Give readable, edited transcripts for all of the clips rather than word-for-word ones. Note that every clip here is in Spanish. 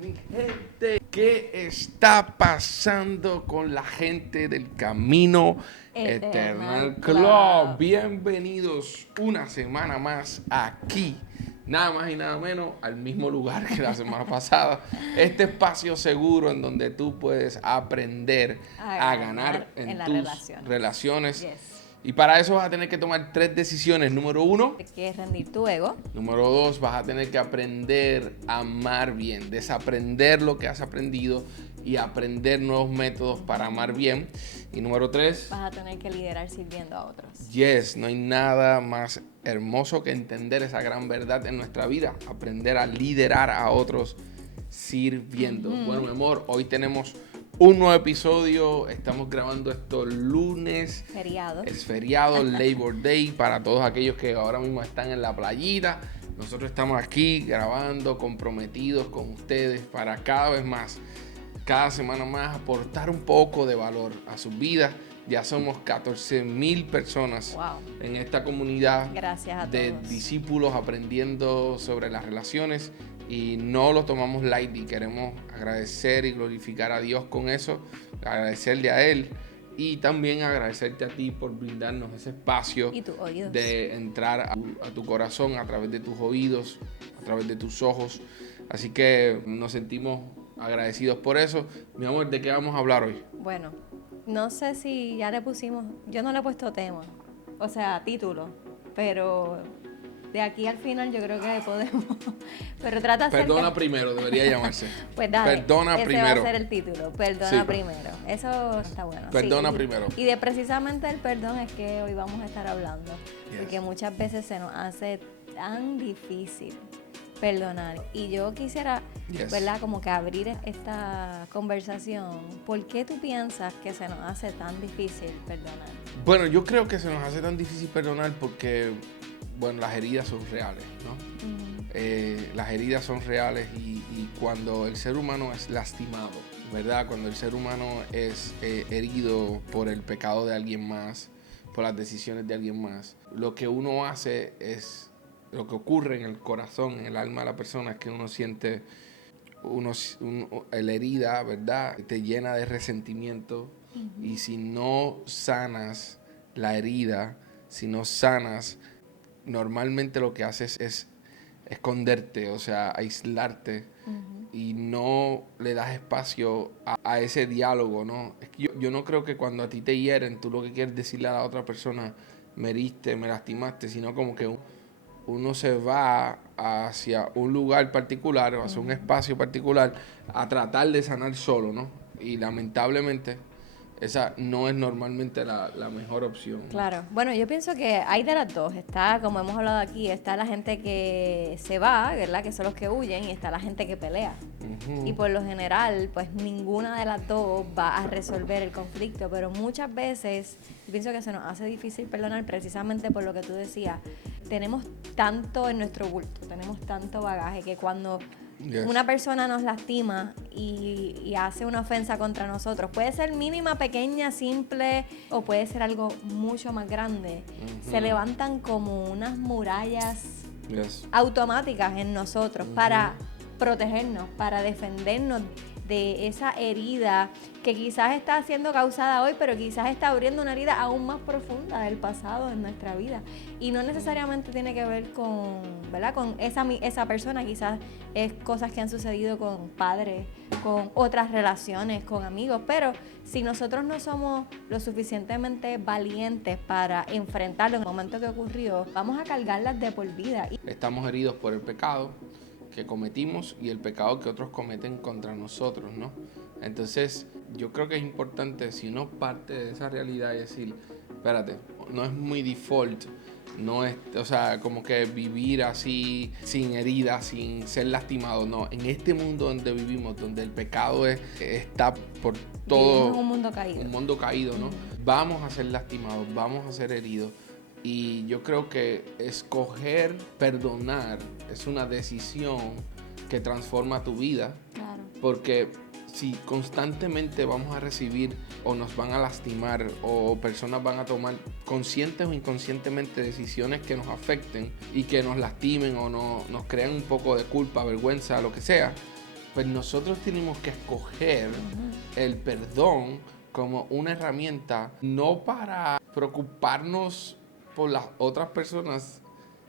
Mi gente, ¿qué está pasando con la gente del Camino Eternal Club? Bienvenidos una semana más aquí, nada más y nada menos, al mismo lugar que la semana pasada. Este espacio seguro en donde tú puedes aprender a ganar en tus relaciones. Yes. Y para eso vas a tener que tomar 3 decisiones. Número 1, Que es rendir tu ego. número 2, vas a tener que aprender a amar bien, desaprender lo que has aprendido y aprender nuevos métodos para amar bien. Y número 3, Vas a tener que liderar sirviendo a otros. yes, no hay nada más hermoso que entender esa gran verdad en nuestra vida, aprender a liderar a otros sirviendo. Bueno, mi amor, hoy tenemos un nuevo episodio. Estamos grabando esto lunes. Feriado. Es feriado, Labor Day, para todos aquellos que ahora mismo están en la playita. Nosotros estamos aquí grabando, comprometidos con ustedes para cada vez más, cada semana más, aportar un poco de valor a sus vidas. Ya somos 14,000 personas en esta comunidad. Gracias a de todos. Discípulos aprendiendo sobre las relaciones. Y no lo tomamos light y queremos agradecer y glorificar a Dios con eso, agradecerle a Él y también agradecerte a ti por brindarnos ese espacio Y tus oídos. de entrar a tu corazón a través de tus oídos, a través de tus ojos. Así que nos sentimos agradecidos por eso. Mi amor, ¿de qué vamos a hablar hoy? Bueno, no sé si ya le pusimos, yo no le he puesto tema, o sea, título, pero de aquí al final yo creo que podemos, pero trata de ser Perdona primero, debería llamarse. Pues dale, Perdona ese primero. va a ser el título, perdona Sí. primero. Eso está bueno. Perdona sí. primero. Y de precisamente el perdón es que hoy vamos a estar hablando. Yes. Porque muchas veces se nos hace tan difícil perdonar. Y yo quisiera, Yes. ¿verdad? Como que abrir esta conversación. ¿Por qué tú piensas que se nos hace tan difícil perdonar? Bueno, yo creo que se nos hace tan difícil perdonar porque, bueno, las heridas son reales, ¿no? Las heridas son reales y cuando el ser humano es lastimado, ¿verdad? Cuando el ser humano es herido por el pecado de alguien más, por las decisiones de alguien más, lo que uno hace es, lo que ocurre en el corazón, en el alma de la persona, es que uno siente la herida, ¿verdad? Te llena de resentimiento. Y si no sanas la herida, si no sanas, normalmente lo que haces es esconderte, o sea, aislarte y no le das espacio a ese diálogo, ¿no? Es que yo no creo que cuando a ti te hieren, tú lo que quieres decirle a la otra persona, me heriste, me lastimaste, sino como que uno se va hacia un lugar particular o hacia un espacio particular a tratar de sanar solo, ¿no? Y lamentablemente esa no es normalmente la mejor opción. Claro. Bueno, yo pienso que hay de las dos. Está, como hemos hablado aquí, está la gente que se va, ¿verdad? Que son los que huyen, y está la gente que pelea. Y por lo general, pues ninguna de las dos va a resolver el conflicto, pero muchas veces yo pienso que se nos hace difícil perdonar precisamente por lo que tú decías. Tenemos tanto en nuestro bulto, tenemos tanto bagaje que cuando Yes. una persona nos lastima y hace una ofensa contra nosotros, puede ser mínima, pequeña, simple, o puede ser algo mucho más grande. Se levantan como unas murallas Yes. automáticas en nosotros para protegernos, para defendernos de esa herida que quizás está siendo causada hoy, pero quizás está abriendo una herida aún más profunda del pasado en nuestra vida. Y no necesariamente tiene que ver con, ¿verdad? Con esa persona, quizás es cosas que han sucedido con padres, con otras relaciones, con amigos, pero si nosotros no somos lo suficientemente valientes para enfrentarlo en el momento que ocurrió, vamos a cargarlas de por vida. Estamos heridos por el pecado que cometimos y el pecado que otros cometen contra nosotros, ¿no? Entonces, yo creo que es importante, si uno parte de esa realidad y decir, espérate, no es muy default, no es, o sea, como que vivir así, sin heridas, sin ser lastimado, no. En este mundo donde vivimos, donde el pecado está por todo. Vivimos en un mundo caído. ¿No? Vamos a ser lastimados, vamos a ser heridos. Y yo creo que escoger perdonar es una decisión que transforma tu vida. Claro. Porque si constantemente vamos a recibir o nos van a lastimar o personas van a tomar conscientes o inconscientemente decisiones que nos afecten y que nos lastimen o nos crean un poco de culpa, vergüenza, lo que sea, pues nosotros tenemos que escoger el perdón como una herramienta, no para preocuparnos por las otras personas.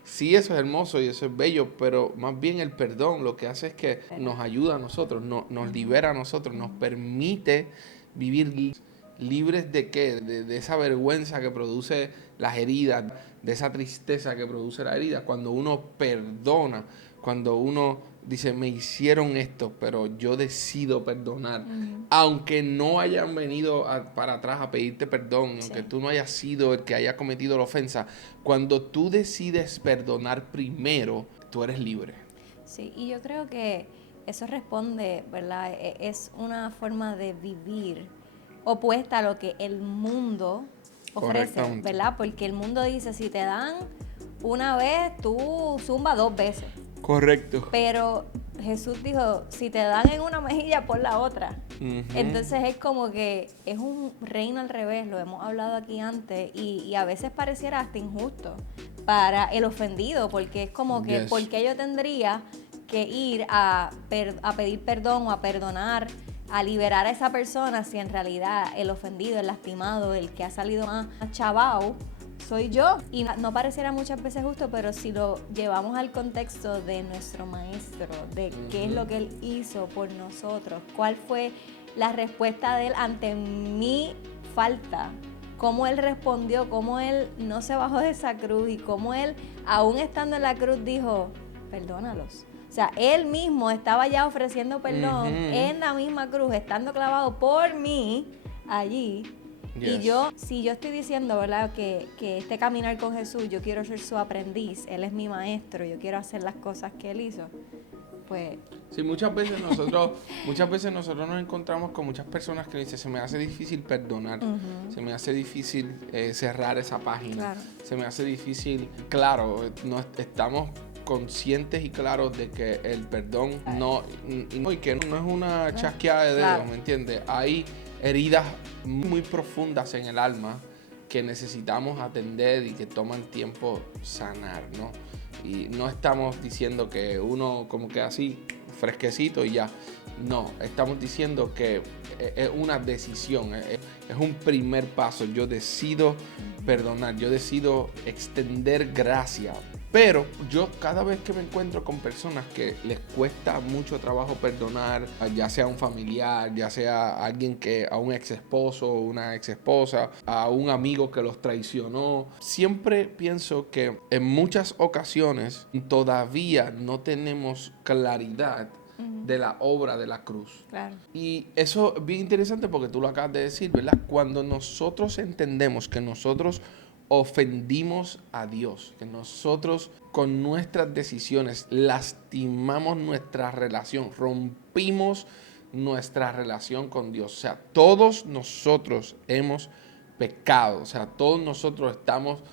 Sí, eso es hermoso y eso es bello, pero más bien el perdón lo que hace es que nos ayuda a nosotros, nos libera a nosotros, nos permite vivir libres de qué, de esa vergüenza que produce las heridas, de esa tristeza que produce la herida. Cuando uno perdona, cuando uno dice, me hicieron esto, pero yo decido perdonar, aunque no hayan venido para atrás a pedirte perdón, aunque tú no hayas sido el que haya cometido la ofensa, cuando tú decides perdonar primero, tú eres libre. Sí, y yo creo que eso responde, ¿verdad? Es una forma de vivir opuesta a lo que el mundo ofrece, ¿verdad? Porque el mundo dice, si te dan una vez, tú zumba 2 veces. Correcto. Pero Jesús dijo, si te dan en una mejilla, pon la otra. Entonces es como que es un reino al revés, lo hemos hablado aquí antes, y a veces pareciera hasta injusto para el ofendido, porque es como que, ¿por qué yo tendría que ir a pedir perdón o a perdonar, a liberar a esa persona si en realidad el ofendido, el lastimado, el que ha salido más chavao, soy yo? Y no pareciera muchas veces justo, pero si lo llevamos al contexto de nuestro maestro, de qué es lo que él hizo por nosotros, cuál fue la respuesta de él ante mi falta, cómo él respondió, cómo él no se bajó de esa cruz y cómo él, aún estando en la cruz, dijo, perdónalos. O sea, él mismo estaba ya ofreciendo perdón en la misma cruz, estando clavado por mí allí. Y yo, si yo estoy diciendo, ¿verdad?, que este caminar con Jesús, yo quiero ser su aprendiz, Él es mi maestro, yo quiero hacer las cosas que Él hizo, pues... Sí, muchas veces nosotros nos encontramos con muchas personas que dicen, se me hace difícil perdonar, se me hace difícil cerrar esa página, se me hace difícil, claro, no estamos conscientes y claros de que el perdón y que no es una chasqueada de dedos, ¿me entiendes? Hay heridas muy profundas en el alma que necesitamos atender y que toman tiempo sanar, ¿no? Y no estamos diciendo que uno como que así, fresquecito y ya. No, estamos diciendo que es una decisión, es un primer paso. Yo decido perdonar, yo decido extender gracia. Pero yo cada vez que me encuentro con personas que les cuesta mucho trabajo perdonar, ya sea un familiar, ya sea alguien a un ex esposo, una ex esposa, a un amigo que los traicionó, siempre pienso que en muchas ocasiones todavía no tenemos claridad de la obra de la cruz. Claro. Y eso es bien interesante porque tú lo acabas de decir, ¿verdad? Cuando nosotros entendemos que nosotros ofendimos a Dios, que nosotros con nuestras decisiones lastimamos nuestra relación, rompimos nuestra relación con Dios. O sea, todos nosotros hemos pecado, o sea, todos nosotros estamos,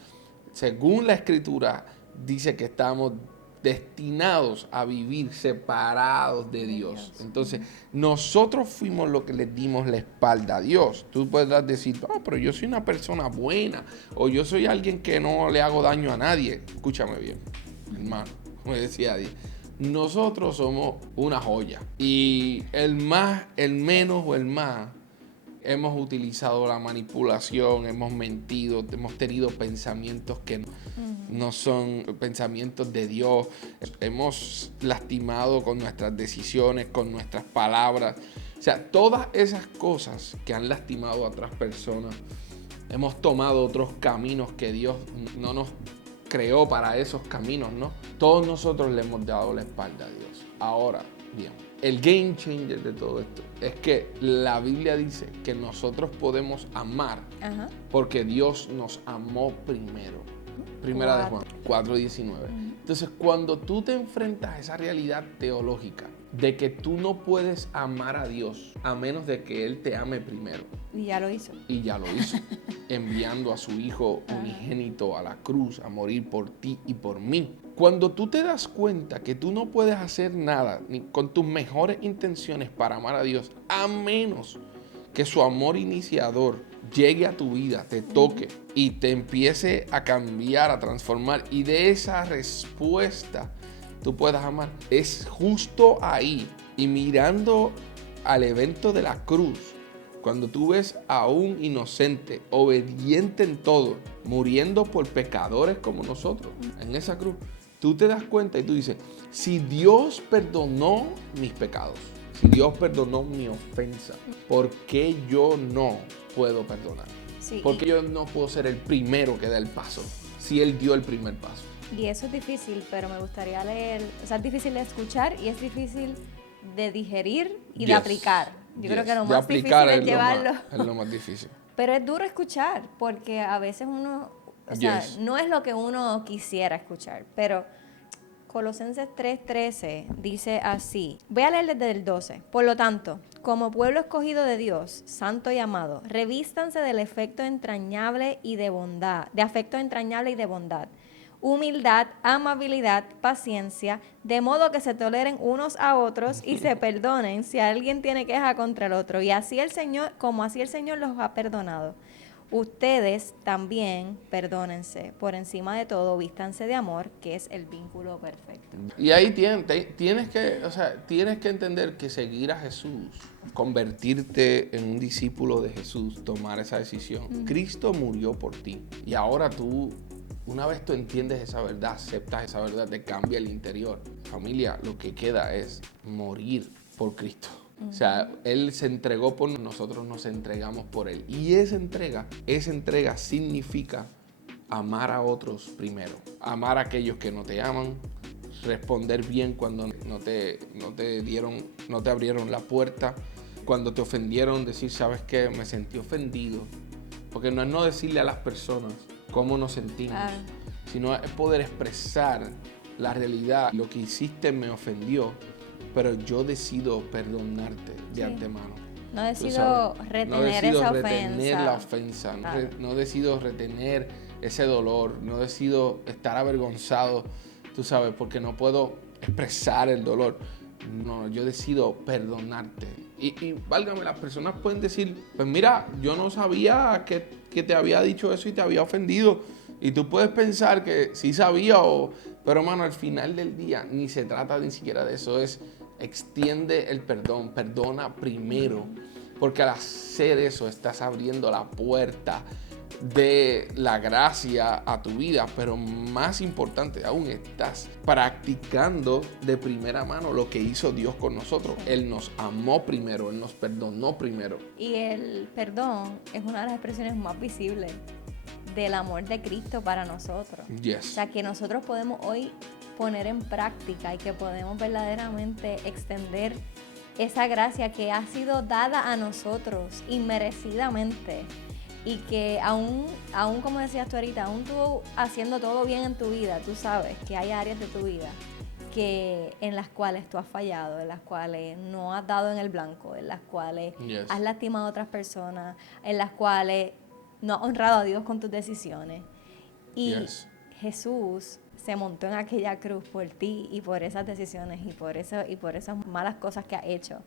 según la Escritura, dice que estamos destinados a vivir separados de Dios. Entonces, nosotros fuimos los que le dimos la espalda a Dios. Tú puedes decir, pero yo soy una persona buena, o yo soy alguien que no le hago daño a nadie. Escúchame bien, hermano, como decía Dios. Nosotros somos una joya. Y el más, el menos o el más, hemos utilizado la manipulación, hemos mentido, hemos tenido pensamientos que no son pensamientos de Dios. Hemos lastimado con nuestras decisiones, con nuestras palabras. O sea, todas esas cosas que han lastimado a otras personas. Hemos tomado otros caminos que Dios no nos creó para esos caminos, ¿no? Todos nosotros le hemos dado la espalda a Dios. Ahora, bien, el game changer de todo esto es que la Biblia dice que nosotros podemos amar porque Dios nos amó primero. Primera de Juan 4:19. Entonces, cuando tú te enfrentas a esa realidad teológica de que tú no puedes amar a Dios a menos de que Él te ame primero. Y ya lo hizo. Y ya lo hizo, enviando a su Hijo unigénito a la cruz a morir por ti y por mí. Cuando tú te das cuenta que tú no puedes hacer nada ni con tus mejores intenciones para amar a Dios, a menos que su amor iniciador llegue a tu vida, te toque y te empiece a cambiar, a transformar, y de esa respuesta tú puedas amar, es justo ahí Y mirando al evento de la cruz, cuando tú ves a un inocente, obediente en todo, muriendo por pecadores como nosotros, en esa cruz, tú te das cuenta y tú dices, si Dios perdonó mis pecados, si Dios perdonó mi ofensa, ¿por qué yo no puedo perdonar? Sí, ¿Por qué yo no puedo ser el primero que da el paso si Él dio el primer paso? y eso es difícil, pero me gustaría leer, o sea, es difícil de escuchar y es difícil de digerir y de aplicar. Yo creo que lo más difícil es llevarlo. Es lo más difícil. Pero es duro escuchar, porque a veces uno, o sea, no es lo que uno quisiera escuchar, pero Colosenses 3:13 dice así, voy a leer desde el 12. Por lo tanto, como pueblo escogido de Dios, santo y amado, revístanse del afecto entrañable y de bondad, humildad, amabilidad, paciencia, de modo que se toleren unos a otros y se perdonen si alguien tiene queja contra el otro. Y así el Señor, como así el Señor los ha perdonado. Ustedes también perdónense. Por encima de todo, vístanse de amor, que es el vínculo perfecto. Y ahí tienes que entender que seguir a Jesús, convertirte en un discípulo de Jesús, tomar esa decisión. Cristo murió por ti. Y ahora tú, una vez tú entiendes esa verdad, aceptas esa verdad, te cambia el interior. Familia, lo que queda es morir por Cristo. O sea, Él se entregó por nosotros, nos entregamos por Él. Y esa entrega significa amar a otros primero. Amar a aquellos que no te aman, responder bien cuando no te abrieron la puerta, cuando te ofendieron, decir, ¿sabes qué? Me sentí ofendido. Porque no es no decirle a las personas cómo nos sentimos, sino es poder expresar la realidad. Lo que hiciste me ofendió, pero yo decido perdonarte de antemano. No decido retener la ofensa, no decido retener ese dolor, no decido estar avergonzado, tú sabes, porque no puedo expresar el dolor. No, yo decido perdonarte. Y válgame, las personas pueden decir, pues mira, yo no sabía que te había dicho eso y te había ofendido. Y tú puedes pensar que sí sabía, pero mano, al final del día ni se trata ni siquiera de eso, extiende el perdón, perdona primero, porque al hacer eso estás abriendo la puerta de la gracia a tu vida, pero más importante aún, estás practicando de primera mano lo que hizo Dios con nosotros. Él nos amó primero, Él nos perdonó primero. Y el perdón es una de las expresiones más visibles del amor de Cristo para nosotros. Yes. O sea, que nosotros podemos hoy poner en práctica y que podemos verdaderamente extender esa gracia que ha sido dada a nosotros inmerecidamente, y que aún como decías tú ahorita, aún tú haciendo todo bien en tu vida, tú sabes que hay áreas de tu vida en las cuales tú has fallado, en las cuales no has dado en el blanco, en las cuales has lastimado a otras personas, en las cuales no has honrado a Dios con tus decisiones. Y Jesús se montó en aquella cruz por ti y por esas decisiones y por esas malas cosas que has hecho.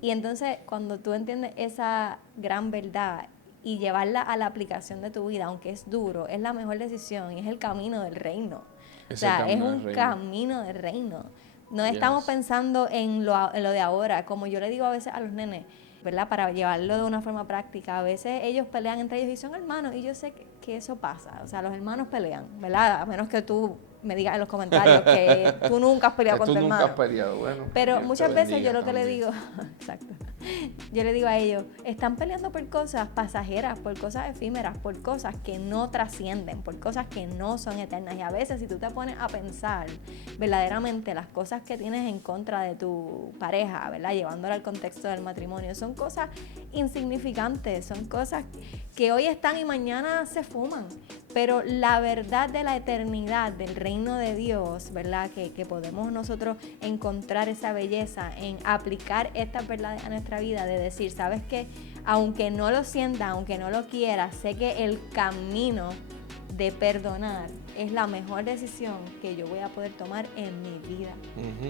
Y entonces, cuando tú entiendes esa gran verdad y llevarla a la aplicación de tu vida, aunque es duro, es la mejor decisión y es el camino del reino. O sea, es un camino del reino. No estamos pensando en lo de ahora, como yo le digo a veces a los nenes, ¿verdad? Para llevarlo de una forma práctica. A veces ellos pelean entre ellos y son hermanos, y yo sé que eso pasa. O sea, los hermanos pelean, ¿verdad? A menos que tú me digas en los comentarios que tú nunca has peleado con tu hermano. Tú nunca has peleado, bueno. Pero muchas veces yo lo que le digo, exacto, yo le digo a ellos, están peleando por cosas pasajeras, por cosas efímeras, por cosas que no trascienden, por cosas que no son eternas. Y a veces, si tú te pones a pensar verdaderamente las cosas que tienes en contra de tu pareja, ¿verdad? Llevándola al contexto del matrimonio, son cosas insignificantes, son cosas que hoy están y mañana se fuman. Pero la verdad de la eternidad, del reino de Dios, ¿verdad? Que podemos nosotros encontrar esa belleza en aplicar estas verdades a nuestra vida, de decir, ¿sabes qué? Aunque no lo sienta, aunque no lo quiera, sé que el camino de perdonar es la mejor decisión que yo voy a poder tomar en mi vida.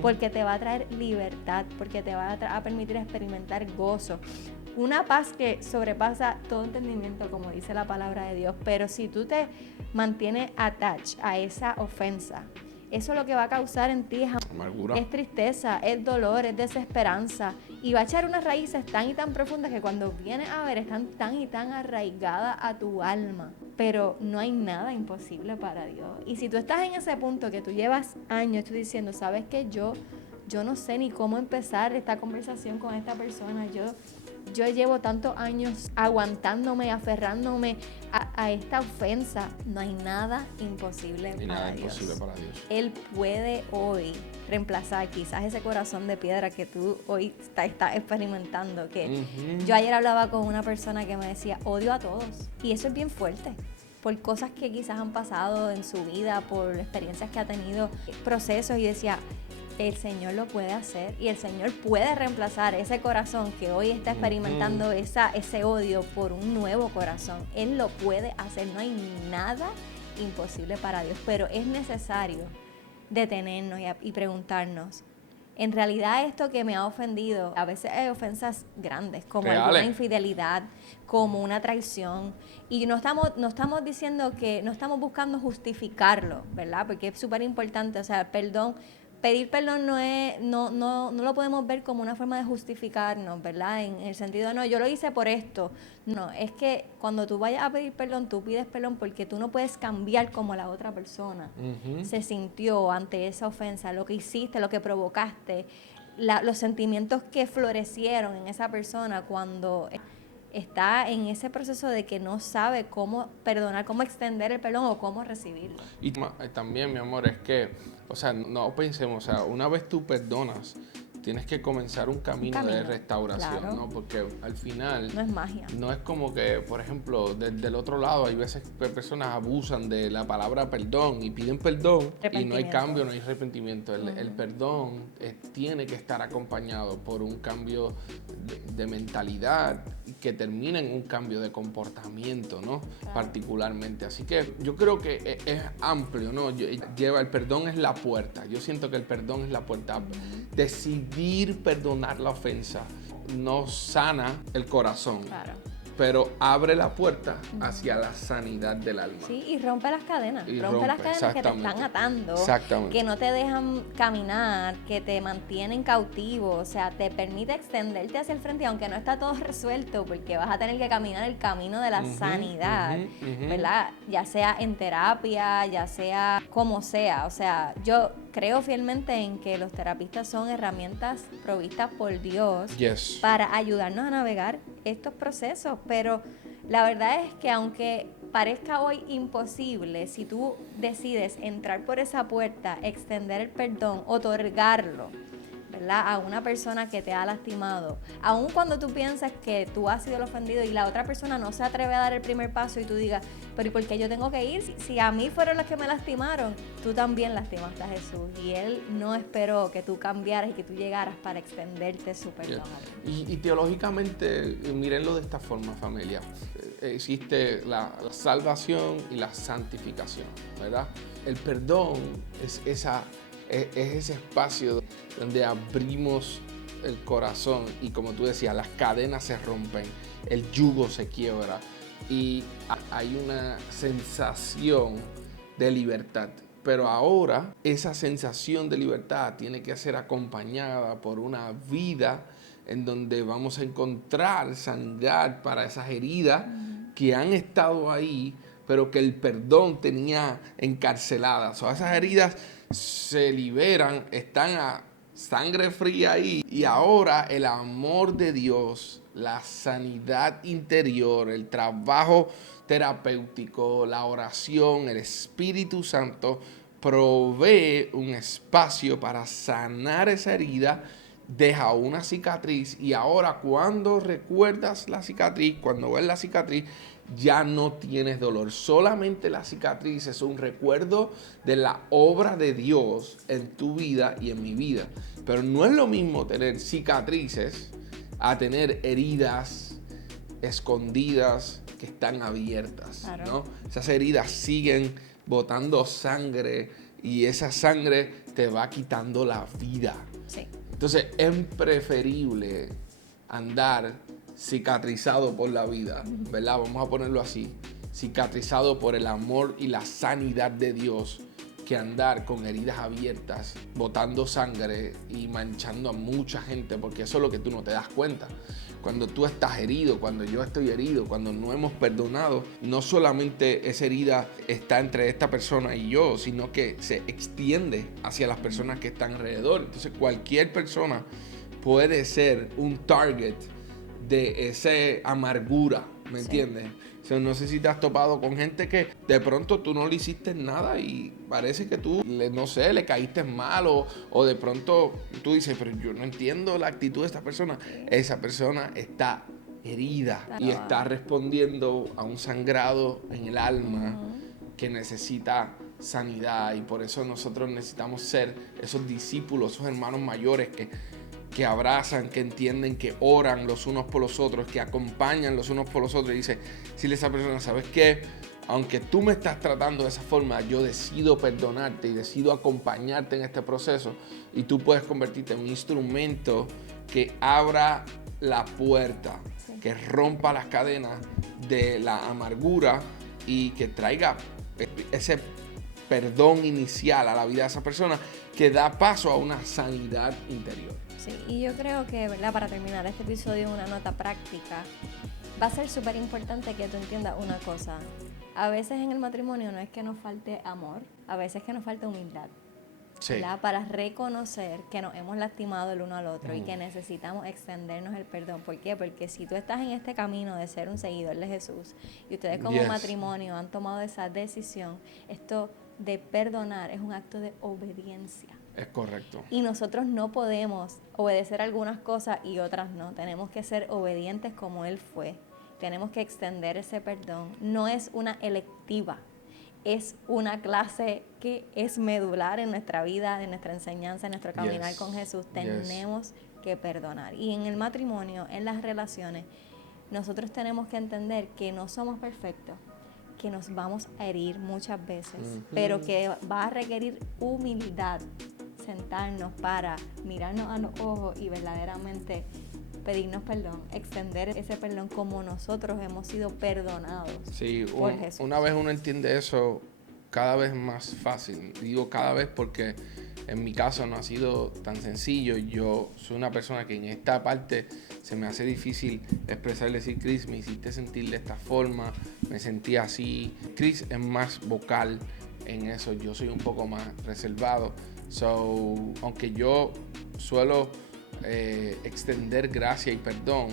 Porque te va a traer libertad, porque te va a permitir experimentar gozo. Una paz que sobrepasa todo entendimiento, como dice la palabra de Dios. Pero si tú te mantienes attached a esa ofensa eso lo que va a causar en ti Amargura. es tristeza, es dolor, es desesperanza. Y va a echar unas raíces tan y tan profundas que cuando vienes a ver están tan y tan arraigadas a tu alma. Pero no hay nada imposible para Dios. Y si tú estás en ese punto que tú llevas años, tú diciendo, ¿sabes qué? Yo no sé ni cómo empezar esta conversación con esta persona. Yo llevo tantos años aguantándome, aferrándome a esta ofensa. No hay nada imposible Y para nada Dios. imposible para Dios. Él puede hoy reemplazar quizás ese corazón de piedra que tú hoy estás experimentando. Que yo ayer hablaba con una persona que me decía, odio a todos. Y eso es bien fuerte. Por cosas que quizás han pasado en su vida, por experiencias que ha tenido, procesos, y decía, el Señor lo puede hacer y el Señor puede reemplazar ese corazón que hoy está experimentando ese odio por un nuevo corazón. Él lo puede hacer, no hay nada imposible para Dios, pero es necesario detenernos y preguntarnos, en realidad esto que me ha ofendido, a veces hay ofensas grandes, como alguna infidelidad, como una traición, y no estamos diciendo que, no estamos buscando justificarlo, ¿verdad? Porque es súper importante, o sea, pedir perdón no lo podemos ver como una forma de justificarnos, ¿verdad? En el sentido, no, yo lo hice por esto. No, es que cuando tú vayas a pedir perdón, tú pides perdón porque tú no puedes cambiar como la otra persona se sintió ante esa ofensa, lo que hiciste, lo que provocaste, los sentimientos que florecieron en esa persona cuando está en ese proceso de que no sabe cómo perdonar, cómo extender el perdón o cómo recibirlo. Y también, mi amor, es que, o sea, no pensemos, o sea, una vez tú perdonas, tienes que comenzar un camino de restauración, claro, ¿no? Porque al final no es magia. No es como que, por ejemplo, del otro lado hay veces que personas abusan de la palabra perdón y piden perdón y no hay cambio, no hay arrepentimiento. El perdón tiene que estar acompañado por un cambio de mentalidad que termina en un cambio de comportamiento, ¿no? Claro. Particularmente. Así que yo creo que es amplio, ¿no? El perdón es la puerta. Yo siento que el perdón es la puerta. Decidir perdonar la ofensa no sana el corazón, claro, pero abre la puerta hacia la sanidad del alma. Sí, y rompe las cadenas. Rompe las cadenas que te están atando, que no te dejan caminar, que te mantienen cautivo. O sea, te permite extenderte hacia el frente, aunque no está todo resuelto, porque vas a tener que caminar el camino de la sanidad, ¿verdad? Ya sea en terapia, ya sea como sea. O sea, yo creo fielmente en que los terapistas son herramientas provistas por Dios para ayudarnos a navegar estos procesos, pero la verdad es que aunque parezca hoy imposible, si tú decides entrar por esa puerta, extender el perdón, otorgarlo, ¿verdad?, a una persona que te ha lastimado, aun cuando tú piensas que tú has sido el ofendido y la otra persona no se atreve a dar el primer paso y tú digas, pero ¿y por qué yo tengo que ir? Si a mí fueron los que me lastimaron, tú también lastimaste a Jesús y Él no esperó que tú cambiaras y que tú llegaras para extenderte su perdón. Y teológicamente, mírenlo de esta forma, familia. Existe la salvación y la santificación, ¿verdad? El perdón es ese espacio donde abrimos el corazón y, como tú decías, las cadenas se rompen, el yugo se quiebra y hay una sensación de libertad. Pero ahora esa sensación de libertad tiene que ser acompañada por una vida en donde vamos a encontrar sanidad para esas heridas que han estado ahí, pero que el perdón tenía encarceladas. O esas heridas se liberan, están a sangre fría ahí, y ahora el amor de Dios, la sanidad interior, el trabajo terapéutico, la oración, el Espíritu Santo provee un espacio para sanar esa herida, deja una cicatriz, y ahora cuando recuerdas la cicatriz, cuando ves la cicatriz, ya no tienes dolor. Solamente la cicatriz es un recuerdo de la obra de Dios en tu vida y en mi vida. Pero no es lo mismo tener cicatrices a tener heridas escondidas que están abiertas, claro, ¿no? Esas heridas siguen botando sangre y esa sangre te va quitando la vida. Sí. Entonces es preferible andar cicatrizado por la vida, ¿verdad? Vamos a ponerlo así, cicatrizado por el amor y la sanidad de Dios, que andar con heridas abiertas, botando sangre y manchando a mucha gente, porque eso es lo que tú no te das cuenta. Cuando tú estás herido, cuando yo estoy herido, cuando no hemos perdonado, no solamente esa herida está entre esta persona y yo, sino que se extiende hacia las personas que están alrededor. Entonces cualquier persona puede ser un target de esa amargura, ¿me entiendes? O sea, no sé si te has topado con gente que de pronto tú no le hiciste nada y parece que tú, no sé, le caíste mal o de pronto tú dices, pero yo no entiendo la actitud de esta persona. Esa persona está herida y está respondiendo a un sangrado en el alma que necesita sanidad, y por eso nosotros necesitamos ser esos discípulos, esos hermanos mayores que abrazan, que entienden, que oran los unos por los otros, que acompañan los unos por los otros. Y dice, si a esa persona, ¿sabes qué? Aunque tú me estás tratando de esa forma, yo decido perdonarte y decido acompañarte en este proceso, y tú puedes convertirte en un instrumento que abra la puerta, que rompa las cadenas de la amargura y que traiga ese perdón inicial a la vida de esa persona, que da paso a una sanidad interior. Sí, y yo creo que, ¿verdad? Para terminar este episodio en una nota práctica, va a ser súper importante que tú entiendas una cosa. A veces en el matrimonio no es que nos falte amor, a veces es que nos falta humildad. Sí. ¿Verdad? Para reconocer que nos hemos lastimado el uno al otro y que necesitamos extendernos el perdón. ¿Por qué? Porque si tú estás en este camino de ser un seguidor de Jesús y ustedes como matrimonio han tomado esa decisión, esto de perdonar es un acto de obediencia. Es correcto. Y nosotros no podemos obedecer algunas cosas y otras no. Tenemos que ser obedientes como Él fue. Tenemos que extender ese perdón. No es una electiva, es una clase que es medular en nuestra vida, en nuestra enseñanza, en nuestro caminar con Jesús. Tenemos que perdonar. Y en el matrimonio, en las relaciones, nosotros tenemos que entender que no somos perfectos, que nos vamos a herir muchas veces, pero que va a requerir humildad, sentarnos para mirarnos a los ojos y verdaderamente pedirnos perdón, extender ese perdón como nosotros hemos sido perdonados por Jesús. Una vez uno entiende eso, cada vez más fácil. Digo cada vez porque en mi caso no ha sido tan sencillo. Yo soy una persona que en esta parte se me hace difícil expresar, decir, Chris, me hiciste sentir de esta forma, me sentí así. Chris es más vocal en eso, yo soy un poco más reservado. So, aunque yo suelo extender gracia y perdón,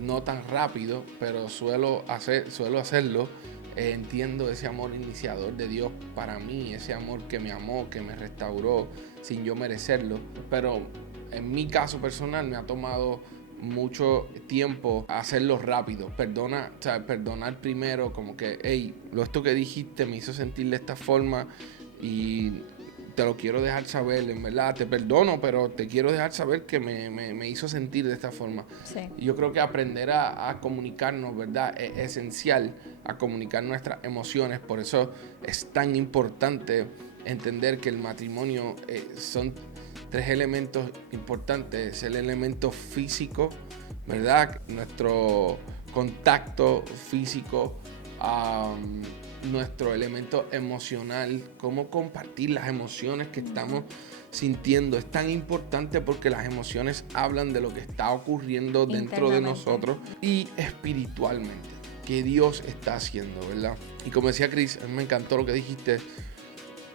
no tan rápido, pero suelo hacerlo, entiendo ese amor iniciador de Dios para mí, ese amor que me amó, que me restauró sin yo merecerlo. Pero en mi caso personal me ha tomado mucho tiempo hacerlo rápido. Perdonar primero, como que, hey, esto que dijiste me hizo sentir de esta forma y te lo quiero dejar saber, en verdad, te perdono, pero te quiero dejar saber que me hizo sentir de esta forma. Sí. Y yo creo que aprender a comunicarnos, ¿verdad? Es esencial, a comunicar nuestras emociones. Por eso es tan importante entender que el matrimonio son 3 elementos importantes. Es el elemento físico, ¿verdad? Nuestro contacto físico, nuestro elemento emocional, cómo compartir las emociones que estamos sintiendo. Es tan importante porque las emociones hablan de lo que está ocurriendo dentro de nosotros, y espiritualmente, que Dios está haciendo, ¿verdad? Y como decía Chris, a mí me encantó lo que dijiste,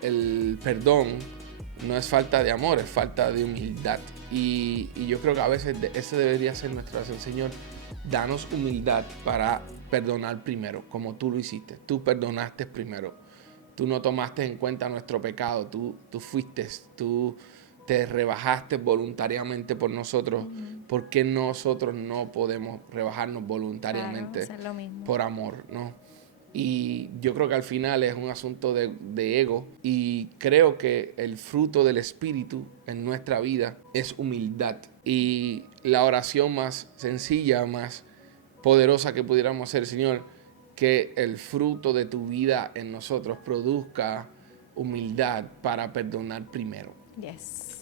el perdón no es falta de amor, es falta de humildad. Y yo creo que a veces ese debería ser nuestra oración. Señor, danos humildad para perdonar primero, como tú lo hiciste. Tú perdonaste primero. Tú no tomaste en cuenta nuestro pecado. Tú te rebajaste voluntariamente por nosotros. ¿Por qué nosotros no podemos rebajarnos voluntariamente por amor, no? Y yo creo que al final es un asunto de ego, y creo que el fruto del Espíritu en nuestra vida es humildad. Y la oración más sencilla, más poderosa que pudiéramos hacer, Señor, que el fruto de tu vida en nosotros produzca humildad para perdonar primero. Yes.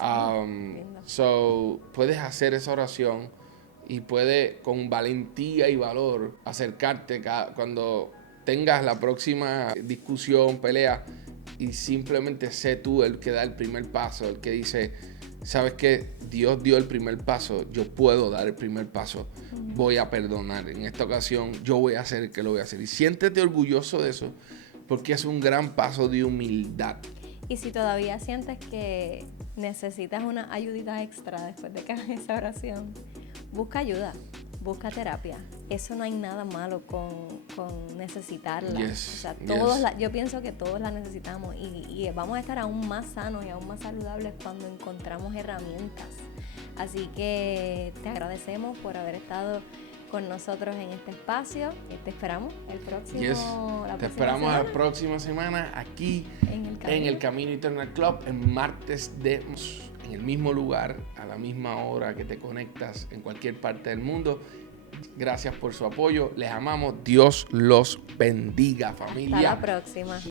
So, puedes hacer esa oración y puedes con valentía y valor acercarte cuando tengas la próxima discusión, pelea, y simplemente sé tú el que da el primer paso, el que dice, ¿sabes qué? Dios dio el primer paso, yo puedo dar el primer paso, voy a perdonar. En esta ocasión yo voy a hacer el que lo voy a hacer. Y siéntete orgulloso de eso, porque es un gran paso de humildad. Y si todavía sientes que necesitas una ayudita extra después de que hagas esa oración, busca ayuda, busca terapia. Eso no hay nada malo con necesitarla. Yes, O sea, yes. yo pienso que todos la necesitamos y vamos a estar aún más sanos y aún más saludables cuando encontramos herramientas. Así que te agradecemos por haber estado con nosotros en este espacio. Te esperamos el próximo, Yes. la Te próxima esperamos semana la próxima semana aquí en el Camino Eternal Club, en martes en el mismo lugar, a la misma hora que te conectas en cualquier parte del mundo. Gracias por su apoyo. Les amamos. Dios los bendiga, familia. Hasta la próxima.